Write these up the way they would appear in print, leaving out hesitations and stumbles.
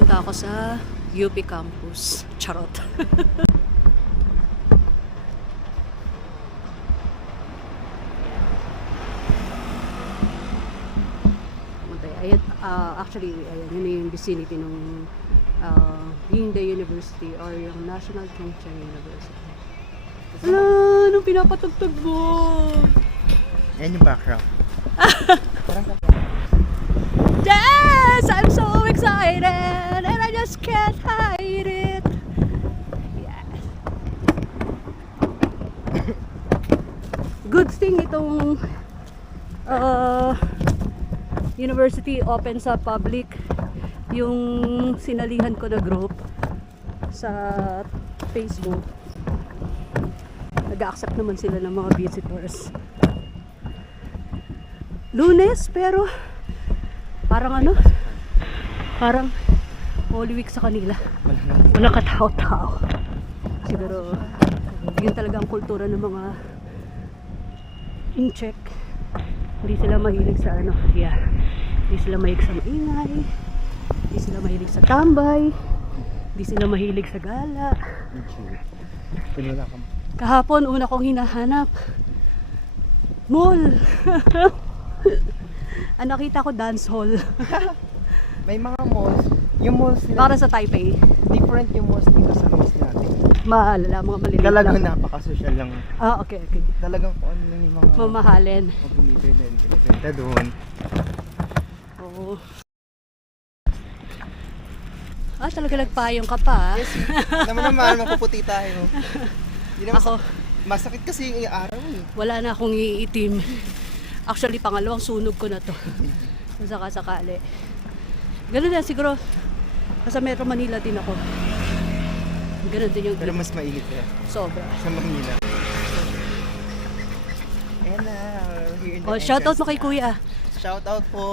pupunta ako sa UP campus. Charot. Ayan, actually, ayan, yun yung vicinity ng Yingde University or yung National Chongqing University. Ala, anong pinapatugtog mo? Yan yung background. Yes! I'm so excited and I just can't hide it. Yes. Good thing itong university open sa public. Yung sinalihan ko na group sa Facebook, nag-accept naman sila ng mga visitors. Lunes, pero parang parang Holy Week sa kanila. Wala katao-tao. Siguro yun talaga ang kultura ng mga in-check. Hindi sila mahilig sa hindi sila mahilig sa maingay, hindi sila mahilig sa tambay, hindi sila mahilig sa gala. Kahapon una kong hinahanap mall. Ang nakita ko dance hall. May mga malls, yung malls nila, para sa Taipei. different yung malls dito sa malls natin. Malala, mga maliliit Talagang lang. napaka-social lang. Okay. Talagang kung ano yung mga Mamahalin. binibenta doon. Oo. Talaga nagpayong ka pa. Yes, naman mapuputi tayo. Hindi naman Ako, masakit kasi yung araw eh. wala na akong iitim. Actually, pangalawang sunog ko na to. Kung sakasakali. Ganun na siguro. Sa Metro Manila din ako. Ganun din yung Pero mas mainit eh. sobra. Sa Manila. And here in the Shoutout mo entrance. kay Kuya. Shoutout po.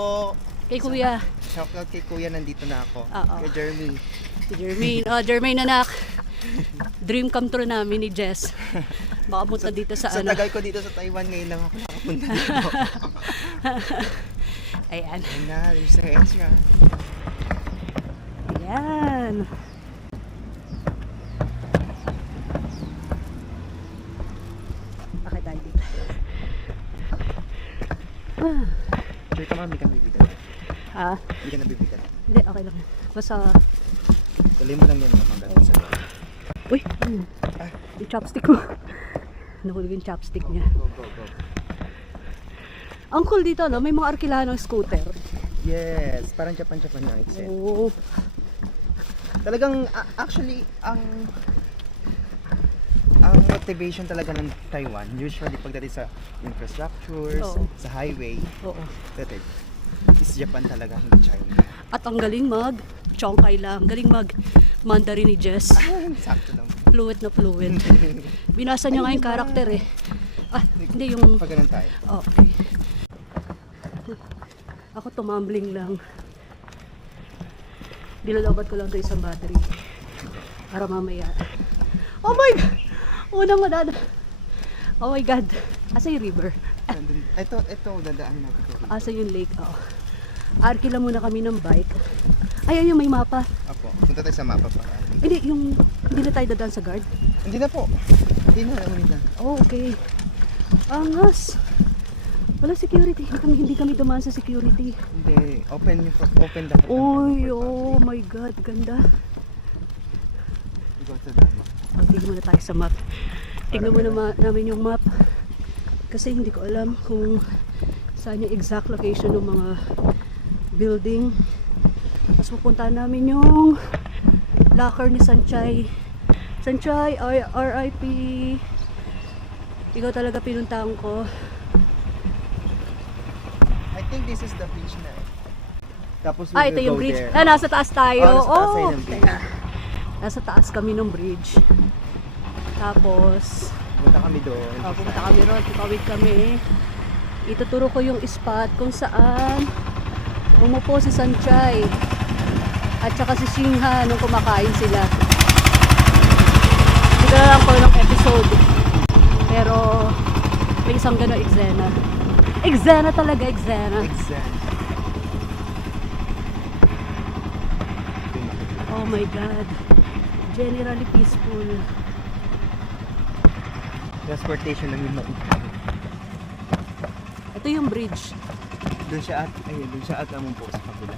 Kay Kuya. Shoutout kay Kuya, nandito na ako. Oo. Kay Jeremy. Si Jermaine. Jermaine anak. Dream come true namin ni Jess. Baka punta dito sa Sa tagal ko dito sa Taiwan, ngayon lang ako nakapunta dito. Ayan. And there's the entrance. Ayan. Bakit tayo dito? Sure ka ma'am, hindi ka nabibigat. Hindi ka nabibigat. Hindi, okay lang. Basta, Tuloy mo lang yan naman dito sa uy, yung chopstick mo. Nahulog yung chopstick niya. Go. Ang cool dito, no? May mga arkilanong scooter. Yes, parang Japan yung exit. Oo. Talagang actually ang motivation talaga ng Taiwan usually pagdating sa infrastructures, Oo. sa highway, Oo. is Japan talaga, hindi China. At ang galing Chongkai lang. Galing Mandarin ni Jess. Sakto lang. Fluent na fluent. Binasa niya nga yung karakter eh. Hindi yung... Pag ganun tayo. Okay. Ako tumambling lang. Dilalabat ko lang ito isang battery. Para mamaya. Oh my God! Unang madada. Oh my God. Asa yung river? Ito, dadaan natin. Asa yung lake? Oo. Arki lang muna kami ng bike. Ayun yung may mapa. Apo, punta tayo sa mapa para. Hindi na tayo dadaan sa guard. Hindi na po. Hindi na. Oh, okay. Angas. Wala security. Hindi kami dumaan sa security. Hindi, open dapat. Uy, oh my God, ganda. Go to that map. Tignan muna tayo sa map. Tignan muna namin yung map. Kasi hindi ko alam kung saan yung exact location ng mga building. Tapos pupuntahan namin yung locker ni Sanchay. Sanchay, RIP. Ikaw talaga pinuntahan ko. I think this is the beach na eh. Tapos Ito yung bridge. Nasa taas tayo. Nasa taas tayo ng bridge. Teka. Nasa taas kami ng bridge. Tapos, Punta kami doon. pumunta kami ron. Tutawid kami. Ituturo ko yung spot kung saan umupo si Sanchay at saka si Shingha nung kumakain sila. Hindi ko na lang ko ng episode. Pero may isang gano'n eksena. Eksena talaga, eksena. Exact. Oh my God. Generally peaceful. Transportation lang yung maikot. Ito yung bridge. Doon siya at among po sa kabila.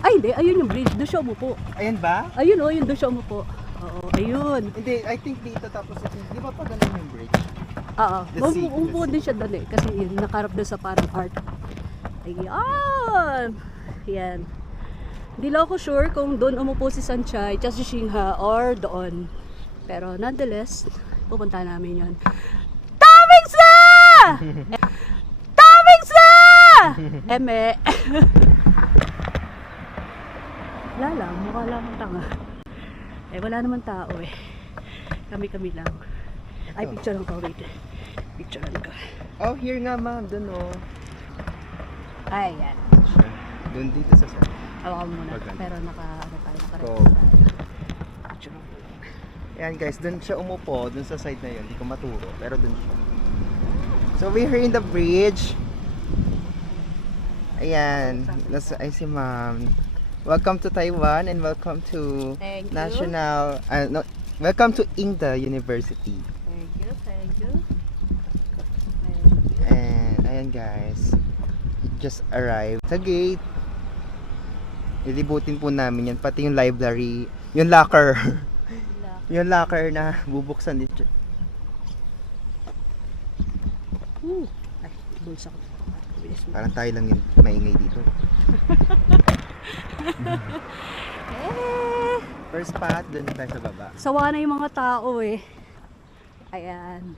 Ay, hindi. Ayun yung bridge. Doon siya umupo. Ayan ba? Ayun oh, yun doon siya umupo. Oo, ayun. Hindi, I think dito tapos ito. Di ba pa ganun yung bridge? Oo. The sea, Umupo the din siya doon eh. Kasi yun, nakarap doon sa parang art. Ayan. Yan. Hindi lang ako sure kung doon umupo si Sanchay, si Shingha, or doon. Pero nonetheless, pupunta namin yun. Taming sa! Taming sa! Eme. Wala lang, mukha lang ang tanga. Eh, wala naman tao eh. Kami-kami lang. Ay, picture lang ko, wait. Picture lang ko. Oh, here nga ma'am, doon oh. Ay, yan. Sure. Doon dito sa side. Hawakan mo muna. Paganda. Pero naka-ano tayo, naka-record So, tayo. Picture lang ko. Ayan guys, doon siya umupo, doon sa side na yun. Hindi ko maturo, pero doon siya. So we're here in the bridge. Ayan, ay si ma'am. Welcome to Taiwan and welcome to Thank you. National, welcome to Ingda University. Thank you, thank you. And ayan guys, just arrived sa gate. Ilibutin po namin yan, pati yung library, yung locker. Yung locker na bubuksan dito. Ay, bulsa ko. Bilis mo. Parang tayo lang yung maingay dito. First spot, doon tayo sa baba. Sawa na yung mga tao eh. Ayan.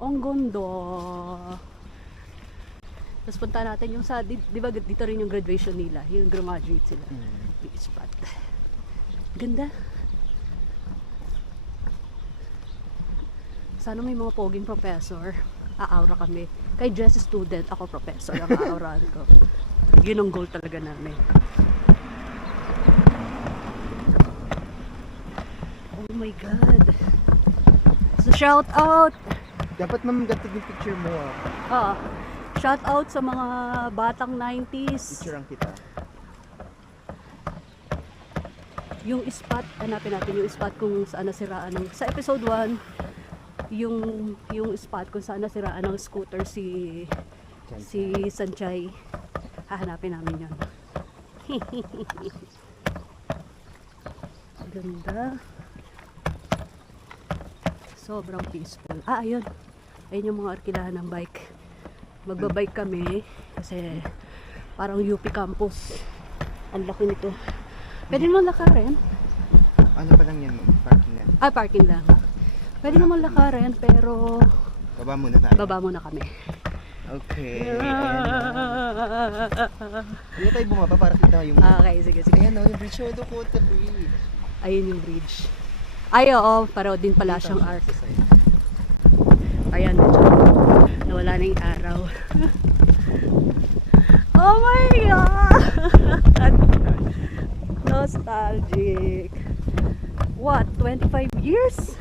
Ang gondo. Tapos punta natin yung sa, di ba dito rin yung graduation nila, yung graduate sila. Yung spot. Ganda. Sana may mga poging professor. Aura kami. Kay Jess student, ako professor. Ang aurahan ko. Yun ang goal talaga namin. Oh my God. So shout out. Dapat ma'am, gatig yung picture mo. Shout out sa mga batang 90s. Picture ang kita. Yung spot, hanapin natin yung spot kung saan nasiraan ng, sa episode 1, yung spot kung saan nasiraan ng scooter si Sanchay. Hahanapin namin yun. Ganda. Sobrang peaceful. Ayun. Ayun yung mga arkilahan ng bike. Magbabike kami kasi parang UP campus. Ang laki nito. Pwede naman lakarin. Ano pa lang yan, parking lang. Parking lang. Pwede naman lakarin pero Baba muna tayo. baba muna kami. Okay. Hindi tayo bumaba para kita yung... Okay, sige, sige. Ayan o, yung bridge. Show the quote the bridge. Ayun yung bridge. Ay, oo. Pero din pala siyang arc. Ayan, medyo nawala na yung araw. Oh my God! Nostalgic. What? 25 years?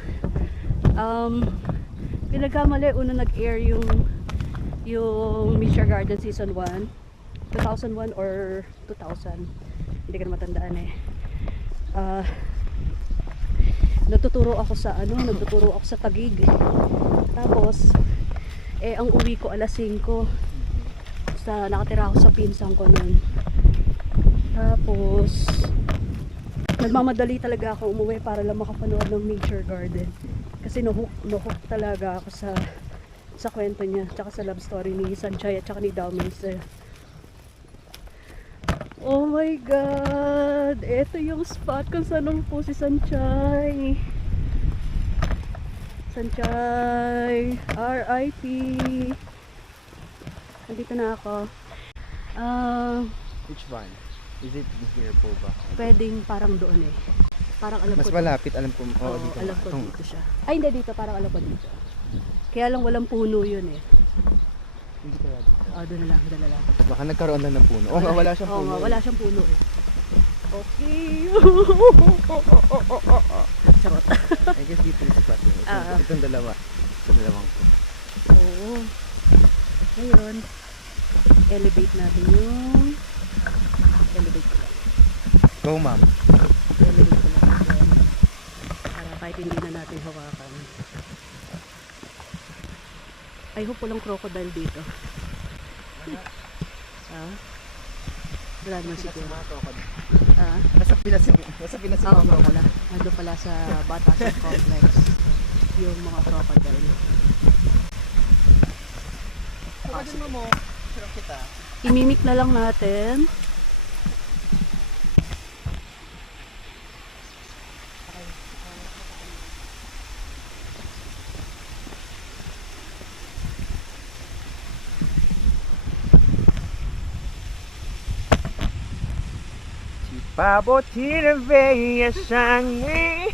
Pinagkamali, una nag-air yung Misha Garden Season 1. 2001 or 2000. Hindi ko na matandaan eh. Nagtuturo ako sa Taguig. Tapos ang uwi ko alas 5. Nakatira ako sa pinsan ko noon. Tapos nagmamadali talaga ako umuwi para lang makapanood ng Nature Garden. Kasi no-hook talaga ako sa kwento niya, tsaka sa love story ni Sanchay at tsaka ni Daumense. Oh my God! Ito yung spot kung saan po si Sanchay. Sanchay! R.I.P. Nandito na ako. Which one? Is it here po ba? Pwedeng parang doon eh. Parang alam Mas ko. malapit, alam ko. Oo, Dito. alam ko dito siya. Ay, hindi dito. Parang alam ko dito. Kaya lang walang puno yun eh. Hindi kaya dito. Doon na lang. Dala lang. Baka nagkaroon lang ng puno. Oo nga, wala siyang Oo puno. nga, wala siyang puno eh. Okay. Charot. I guess dito yung spot yun. Itong dalawa. Itong dalawang po. Oo. Ngayon, elevate natin yung elevate ko lang. Go, ma'am. Ilagay ko lang dyan. Para kahit hindi na natin hawakan. I hope walang crocodile dito. Ah? Wala naman siguro. Ah? Nasa Pinas yung Oo, nga pala. Nandun pala sa Batasan Complex. Yung mga crocodile. Pagkadun mo, sirap kita. Imimik na lang natin. Pabotin veia sangue